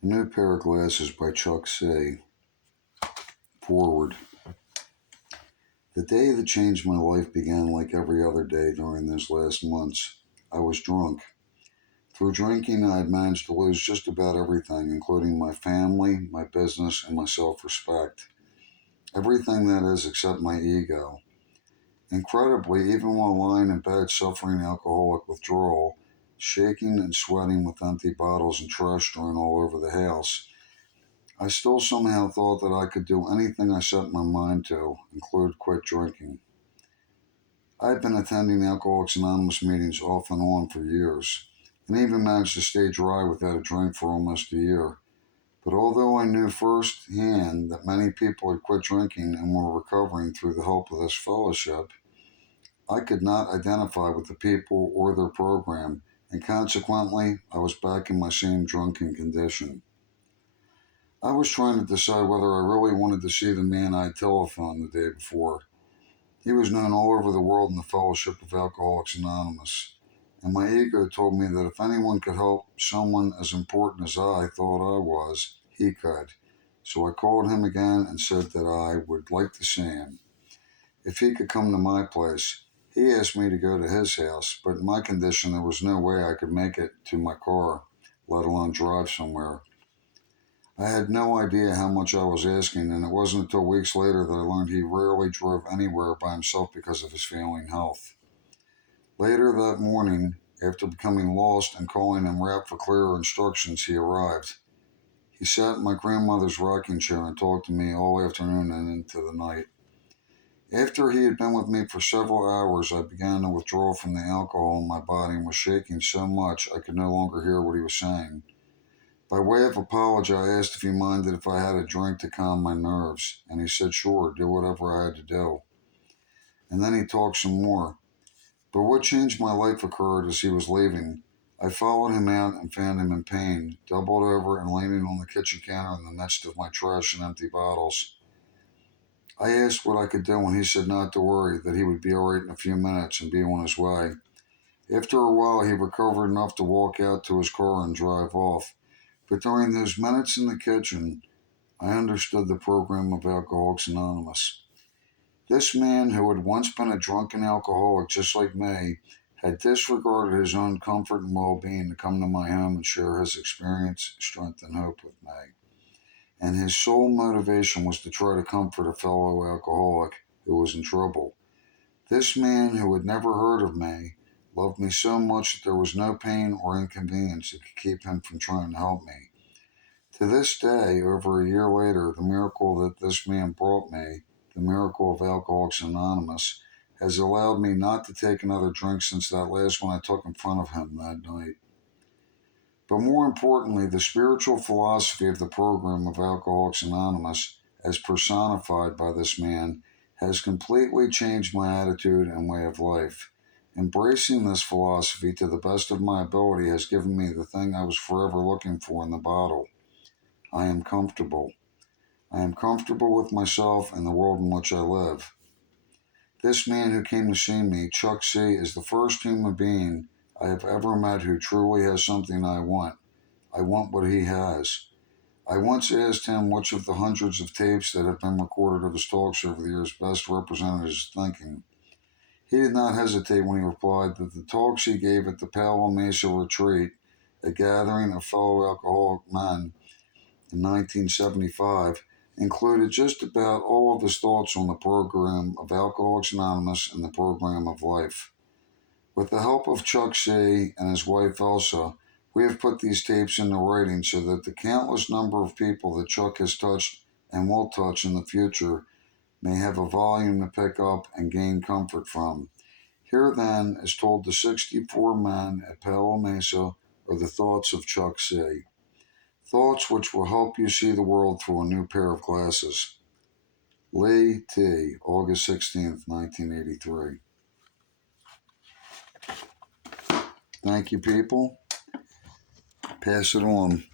A New Pair of Glasses by Chuck C. Forward. The day that changed my life began like every other day during those last months. I was drunk. Through drinking, I had managed to lose just about everything, including my family, my business, and my self respect. Everything, that is, except my ego. Incredibly, even while lying in bed suffering alcoholic withdrawal, shaking and sweating with empty bottles and trash strewn all over the house, I still somehow thought that I could do anything I set my mind to, include quit drinking. I had been attending Alcoholics Anonymous meetings off and on for years, and even managed to stay dry without a drink for almost a year. But although I knew firsthand that many people had quit drinking and were recovering through the help of this fellowship, I could not identify with the people or their program, and consequently, I was back in my same drunken condition. I was trying to decide whether I really wanted to see the man I had telephoned the day before. He was known all over the world in the Fellowship of Alcoholics Anonymous, and my ego told me that if anyone could help someone as important as I thought I was, he could. So I called him again and said that I would like to see him. If he could come to my place, he asked me to go to his house, but in my condition there was no way I could make it to my car, let alone drive somewhere. I had no idea how much I was asking, and it wasn't until weeks later that I learned he rarely drove anywhere by himself because of his failing health. Later that morning, after becoming lost and calling him rap for clearer instructions, he arrived. He sat in my grandmother's rocking chair and talked to me all afternoon and into the night. After he had been with me for several hours, I began to withdraw from the alcohol in my body and was shaking so much I could no longer hear what he was saying. By way of apology, I asked if he minded if I had a drink to calm my nerves, and he said sure, do whatever I had to do. And then he talked some more. But what changed my life occurred as he was leaving. I followed him out and found him in pain, doubled over and leaning on the kitchen counter in the midst of my trash and empty bottles. I asked what I could do, and he said not to worry, that he would be all right in a few minutes and be on his way. After a while, he recovered enough to walk out to his car and drive off. But during those minutes in the kitchen, I understood the program of Alcoholics Anonymous. This man, who had once been a drunken alcoholic just like me, had disregarded his own comfort and well-being to come to my home and share his experience, strength, and hope with me. And his sole motivation was to try to comfort a fellow alcoholic who was in trouble. This man, who had never heard of me, loved me so much that there was no pain or inconvenience that could keep him from trying to help me. To this day, over a year later, the miracle that this man brought me, the miracle of Alcoholics Anonymous, has allowed me not to take another drink since that last one I took in front of him that night. But more importantly, the spiritual philosophy of the program of Alcoholics Anonymous, as personified by this man, has completely changed my attitude and way of life. Embracing this philosophy to the best of my ability has given me the thing I was forever looking for in the bottle. I am comfortable. I am comfortable with myself and the world in which I live. This man who came to see me, Chuck C., is the first human being I have ever met who truly has something I want. I want what he has. I once asked him which of the hundreds of tapes that have been recorded of his talks over the years best represented his thinking. He did not hesitate when he replied that the talks he gave at the Palo Mesa Retreat, a gathering of fellow alcoholic men, in 1975, included just about all of his thoughts on the program of Alcoholics Anonymous and the program of life. With the help of Chuck C. and his wife Elsa, we have put these tapes into writing so that the countless number of people that Chuck has touched and will touch in the future may have a volume to pick up and gain comfort from. Here then is told the 64 men at Palo Mesa are the thoughts of Chuck C. Thoughts which will help you see the world through a new pair of glasses. Lee T., August 16th, 1983. Thank you, people. Pass it on.